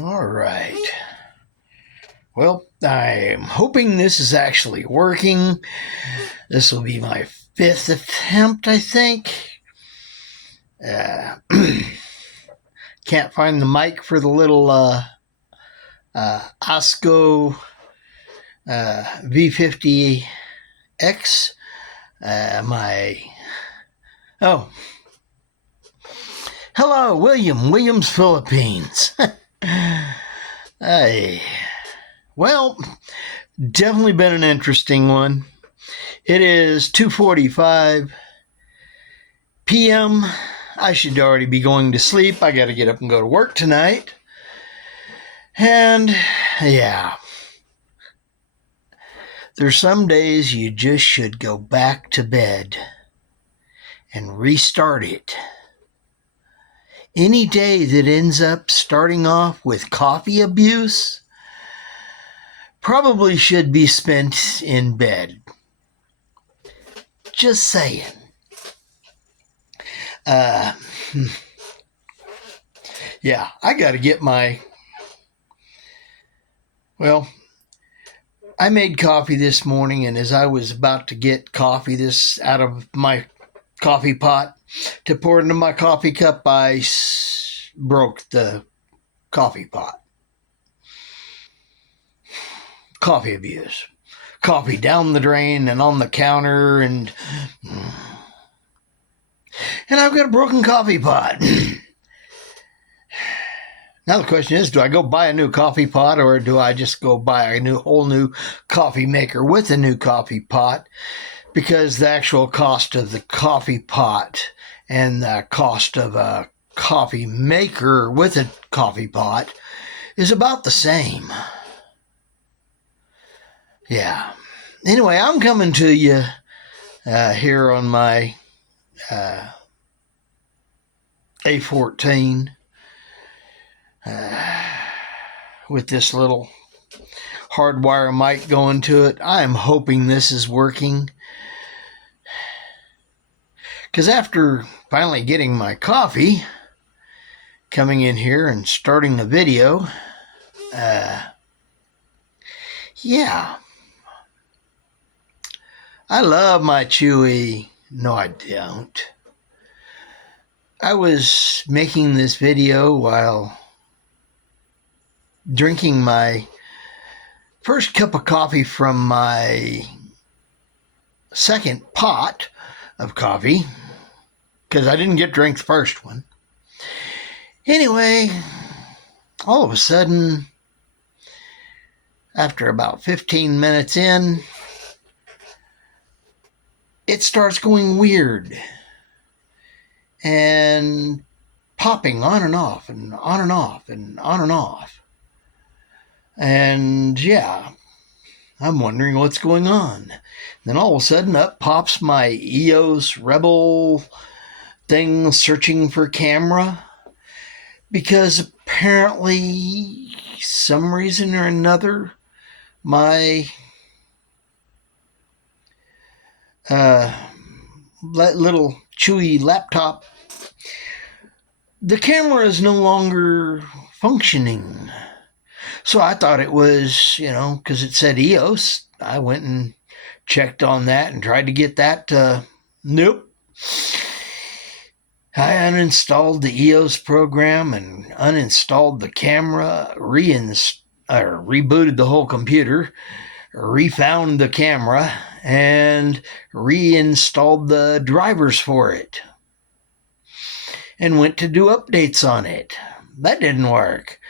All right. Well, I'm hoping this is actually working. This will be my fifth attempt, I think. Uh, can't find the mic for the little Osco V50X. Oh, hello, Williams, Philippines. Hey, well, definitely been an interesting one. It is 2:45 p.m. I should already be going to sleep. I got to get up and go to work tonight. And yeah, there's some days you just should go back to bed and restart it. Any day that ends up starting off with coffee abuse probably should be spent in bed. Just saying. Yeah, I got to get I made coffee this morning, and as I was about to get coffee out of my coffee pot to pour into my coffee cup, I broke the coffee pot. Coffee abuse. Coffee down the drain and on the counter, and I've got a broken coffee pot. Now the question is, do I go buy a new coffee pot, or do I just go buy a whole new coffee maker with a new coffee pot? Because the actual cost of the coffee pot and the cost of a coffee maker with a coffee pot is about the same. Yeah. Anyway, I'm coming to you here on my A14 with this little hardwire mic going to it. I'm hoping this is working, because after finally getting my coffee, coming in here and starting the video, yeah, I love my Chewy. No, I don't. I was making this video while drinking my first cup of coffee from my second pot of coffee, because I didn't get to drink the first one. Anyway, all of a sudden, after about 15 minutes in, it starts going weird and popping on and off and on and off and on and off. And yeah, I'm wondering what's going on. Then all of a sudden up pops my EOS Rebel thing searching for camera, because apparently, some reason or another, my little Chewy laptop, the camera is no longer functioning. So I thought it was, because it said EOS. I went and checked on that and tried to get that. Nope. I uninstalled the EOS program and uninstalled the camera, rebooted the whole computer, refound the camera, and reinstalled the drivers for it, and went to do updates on it. That didn't work.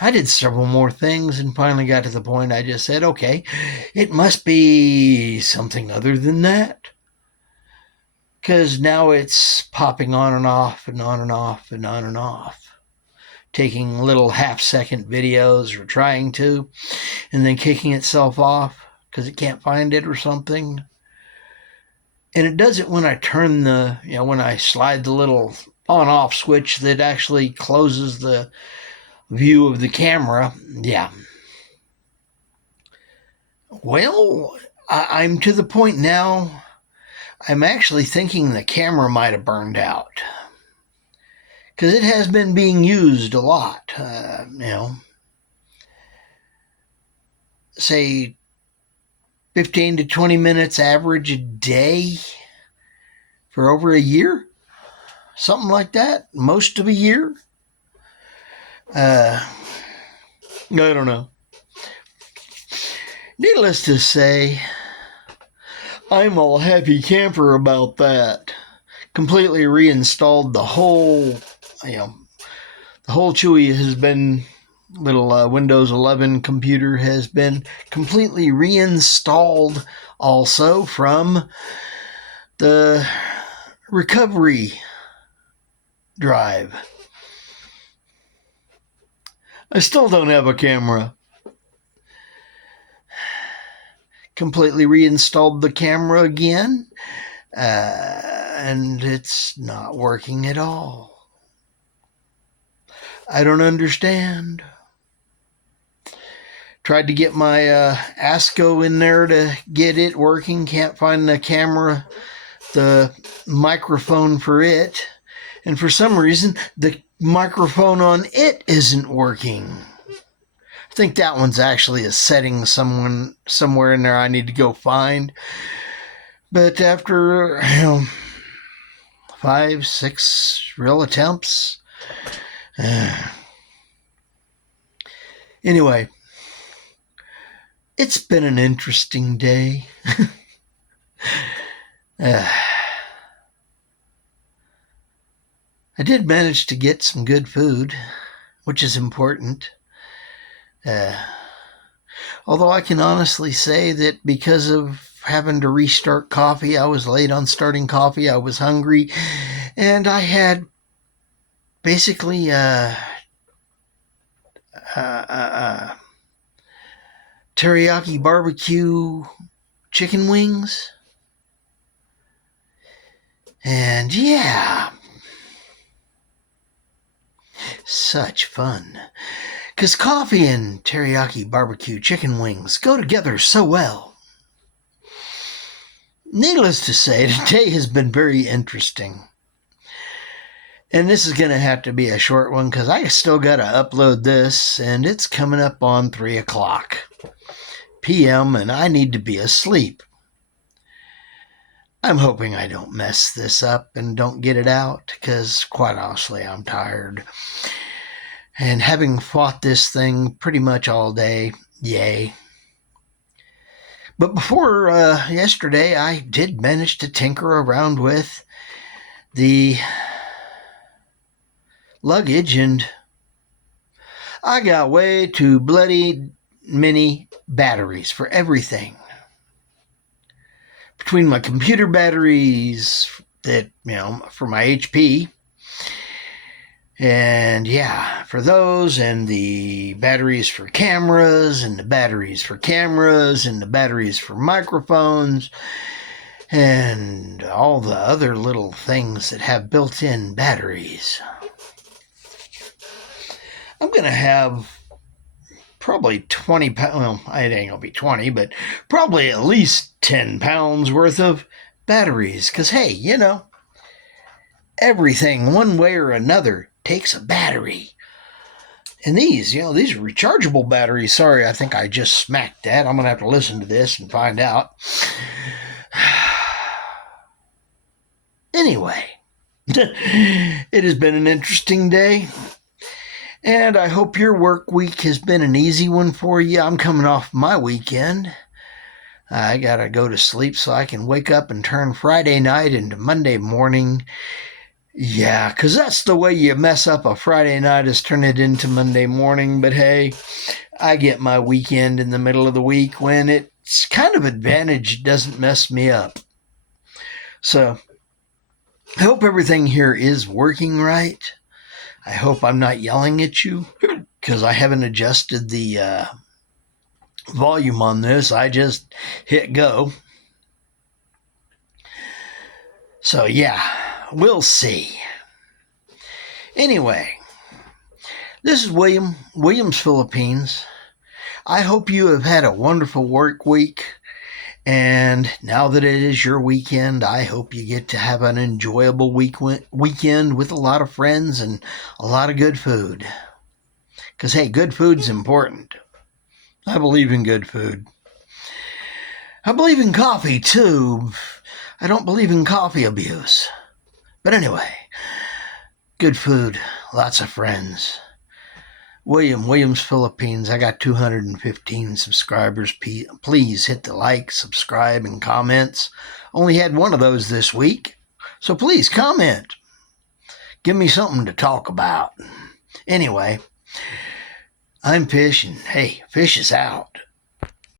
I did several more things and finally got to the point I just said, okay, it must be something other than that. Because now it's popping on and off and on and off and on and off, taking little half-second videos, or trying to, and then kicking itself off because it can't find it or something. And it does it when I turn when I slide the little on-off switch that actually closes the view of the camera. Yeah. Well, I'm to the point now, I'm actually thinking the camera might have burned out. because it has been being used a lot. Say 15 to 20 minutes average a day for over a year, something like that, most of a year. I don't know. Needless to say, I'm all happy camper about that. Completely reinstalled the whole, the whole Chewy has been, little Windows 11 computer has been completely reinstalled also from the recovery drive. I still don't have a camera. Completely reinstalled the camera again, and it's not working at all. I don't understand. Tried to get my ASCO in there to get it working. Can't find the camera, the microphone for it. And for some reason, the microphone on it isn't working. I think that one's actually a setting somewhere in there I need to go find. But after 5, 6 real attempts, anyway, it's been an interesting day. I did manage to get some good food, which is important. Although I can honestly say that because of having to restart coffee, I was late on starting coffee, I was hungry, and I had basically teriyaki barbecue chicken wings. And yeah, such fun. Because coffee and teriyaki barbecue chicken wings go together so well. Needless to say, today has been very interesting. And this is going to have to be a short one because I still got to upload this, and it's coming up on 3 o'clock p.m. and I need to be asleep. I'm hoping I don't mess this up and don't get it out because, quite honestly, I'm tired. And having fought this thing pretty much all day, yay. But before yesterday, I did manage to tinker around with the luggage, and I got way too bloody many batteries for everything. Between my computer batteries that, for my HP, and for those, and the batteries for cameras, and the batteries for cameras, and the batteries for microphones, and all the other little things that have built-in batteries. I'm going to have probably 20 pounds, well, it ain't going to be 20, but probably at least 10 pounds worth of batteries. Because, hey, everything one way or another takes a battery. And these are rechargeable batteries. Sorry, I think I just smacked that. I'm going to have to listen to this and find out. Anyway, it has been an interesting day. And I hope your work week has been an easy one for you. I'm coming off my weekend. I got to go to sleep so I can wake up and turn Friday night into Monday morning. Yeah, because that's the way you mess up a Friday night, is turn it into Monday morning. But hey, I get my weekend in the middle of the week when it's kind of advantage doesn't mess me up. So I hope everything here is working right. I hope I'm not yelling at you because I haven't adjusted the volume on this. I just hit go. So we'll see. Anyway, this is Williams Philippines. I hope you have had a wonderful work week, And now that it is your weekend, I hope you get to have an enjoyable weekend with a lot of friends and a lot of good food. Because, hey, good food's important. I believe in good food. I believe in coffee, too. I don't believe in coffee abuse. But anyway, good food, lots of friends. Williams, Philippines. I got 215 subscribers. Please hit the like, subscribe, and comments. Only had one of those this week. So please comment. Give me something to talk about. Anyway, I'm Fish, and hey, Fish is out.